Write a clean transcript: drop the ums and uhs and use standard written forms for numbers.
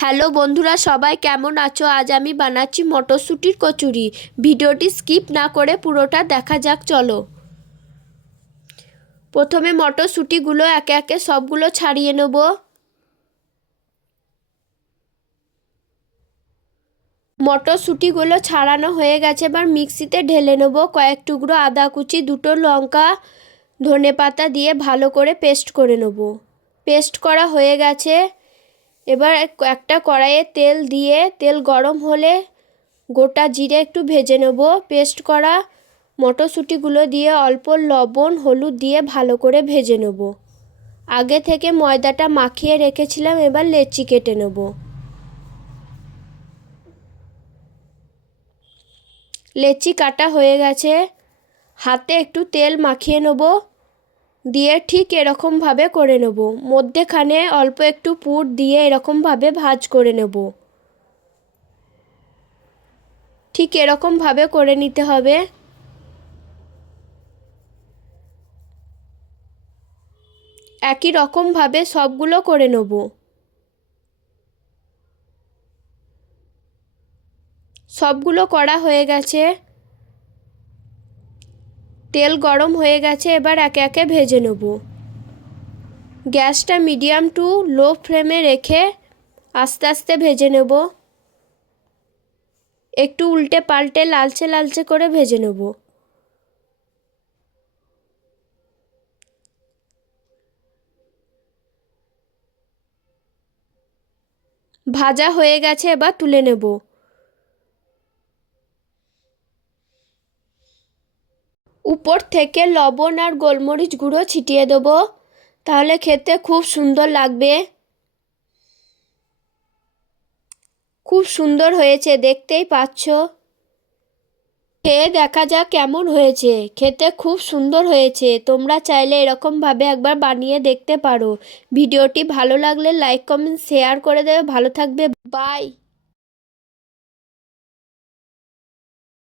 Hello বন্ধুরা, সবাই কেমন আছো? আজ আমি বানাচ্ছি মটরশুঁটির কচুরি। ভিডিওটি স্কিপ না করে পুরোটা দেখা যাক, চলো। প্রথমে মটরশুঁটিগুলো একে একে সবগুলো ছাড়িয়ে নেব। মটরশুঁটিগুলো ছাড়ানো হয়ে গেছে, এবার মিক্সিতে ঢেলে নেব। কয়েক টুকরো আদা কুচি, দুটো লঙ্কা, ধনেপাতা দিয়ে ভালো করে পেস্ট করে নেব। পেস্ট করা হয়ে গেছে। এবার একটা কড়াইয়ে তেল দিয়ে তেল গরম হলে গোটা জিরে একটু ভেজে নেব। পেস্ট করা মটরশুঁটিগুলো দিয়ে অল্প লবণ হলুদ দিয়ে ভালো করে ভেজে নেব। আগে থেকে ময়দাটা মাখিয়ে রেখেছিলাম, এবার লেচি কেটে নেব। লেচি কাটা হয়ে গেছে। হাতে একটু তেল মাখিয়ে নেব, দিয়ে ঠিক এরকমভাবে করে নেব। মধ্যেখানে অল্প একটু পুর দিয়ে এরকমভাবে ভাঁজ করে নেব। ঠিক এরকমভাবে করে নিতে হবে। একই রকমভাবে সবগুলো করে নেব। সবগুলো করা হয়ে গেছে। তেল গরম হয়ে গেছে, এবার একে একে ভেজে নেব। গ্যাসটা মিডিয়াম টু লো ফ্লেমে রেখে আস্তে আস্তে ভেজে নেব। একটু উল্টে পাল্টে লালচে লালচে করে ভেজে নেব। ভাজা হয়ে গেছে, এবার তুলে নেব। উপর থেকে লবণ আর গোলমরিচ গুঁড়ো ছিটিয়ে দেব, তাহলে খেতে খুব সুন্দর লাগবে। খুব সুন্দর হয়েছে, দেখতেই পাচ্ছ। খেয়ে দেখা যাক কেমন হয়েছে। খেতে খুব সুন্দর হয়েছে। তোমরা চাইলে এরকমভাবে একবার বানিয়ে দেখতে পারো। ভিডিওটি ভালো লাগলে লাইক কমেন্ট শেয়ার করে দেবে। ভালো থাকবে, বাই।